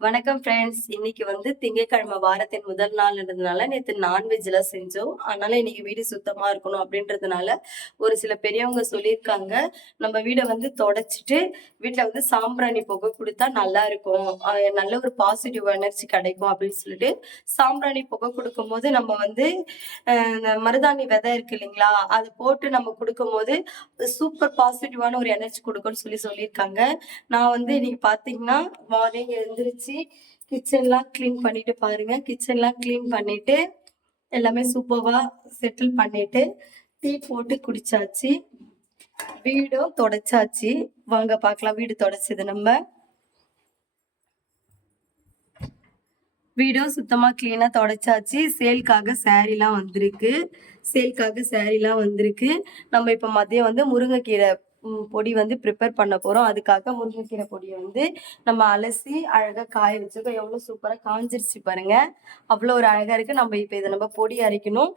வணக்கம் ஃப்ரெண்ட்ஸ். இன்னைக்கு வந்து திங்கட்கிழமை வாரத்தின் முதல் நாள்ன்றதுனால நேத்து நான்வெஜ்லாம் செஞ்சோம். அதனால இன்னைக்கு வீடு சுத்தமா இருக்கணும் அப்படின்றதுனால ஒரு சில பெரியவங்க சொல்லியிருக்காங்க, நம்ம வீட வந்து தொடச்சிட்டு வீட்ல வந்து சாம்பிராணி புகை குடுத்தா நல்லா இருக்கும். நல்ல ஒரு பாசிட்டிவ் எனர்ஜி கிடைக்கும் அப்படின்னு சொல்லிட்டு, சாம்பிராணி புகை குடுக்கும்போது நம்ம வந்து இந்த மருதாணி விதை இருக்கு இல்லைங்களா? அது போட்டு நம்ம குடுக்கும்போது சூப்பர் பாசிட்டிவான ஒரு எனர்ஜி குடுக்கும்னு சொல்லியிருக்காங்க. நான் வந்து இன்னைக்கு பார்த்தீங்கன்னா, மார்னிங் எழுந்திரிச்சு கிச்சன்லாம் கிளீன் பண்ணிட்டு பாருங்க. கிச்சன்லாம் கிளீன் பண்ணிட்டு, எல்லாமே சூப்பர்வா செட்டில் பண்ணிட்டு, டீ போட்டு குடிச்சாச்சு. வீடும் தொடச்சாச்சு. வாங்க பார்க்கலாம் வீடு தொடச்சது நம்ம. வீடும் சுத்தமா கிளீனா தொடச்சாச்சு. சேல்க்காக சாரீலாம் வந்திருக்கு. நம்ம இப்ப மதியம் வந்து முருங்கைக்கீரை பொடி வந்து ப்ரிப்பேர் பண்ண போறோம். அதுக்காக முருங்கைக்கீரை பொடிய வந்து நம்ம அலசி அழகா காய வச்சிருக்கோம். எவ்வளோ சூப்பரா காஞ்சிருச்சு பாருங்க. அவ்வளோ ஒரு அழகா இருக்கு. நம்ம இப்ப இத நம்ம பொடி அரைக்கணும்.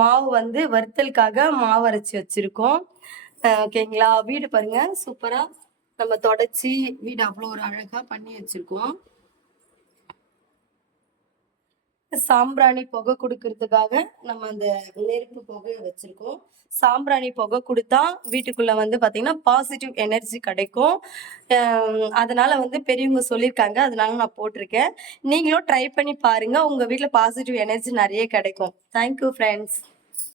மாவு வந்து வறுத்தலுக்காக மாவு அரைச்சு வச்சிருக்கோம். ஓகேங்களா? வீடு பாருங்க சூப்பரா நம்ம தொடச்சு வீடு அவ்வளோ ஒரு அழகா பண்ணி வச்சிருக்கோம். சாம்பிராணி புகை குடுக்கறதுக்காக நம்ம அந்த நெருப்பு புகைய வச்சிருக்கோம். சாம்பிராணி புகை குடுத்தா வீட்டுக்குள்ள வந்து பாத்தீங்கன்னா, பாசிட்டிவ் எனர்ஜி கிடைக்கும். அதனால வந்து பெரியவங்க சொல்லியிருக்காங்க. அதனால நான் போட்டிருக்கேன். நீங்களும் ட்ரை பண்ணி பாருங்க. உங்க வீட்ல பாசிட்டிவ் எனர்ஜி நெறைய கிடைக்கும். Thank you friends.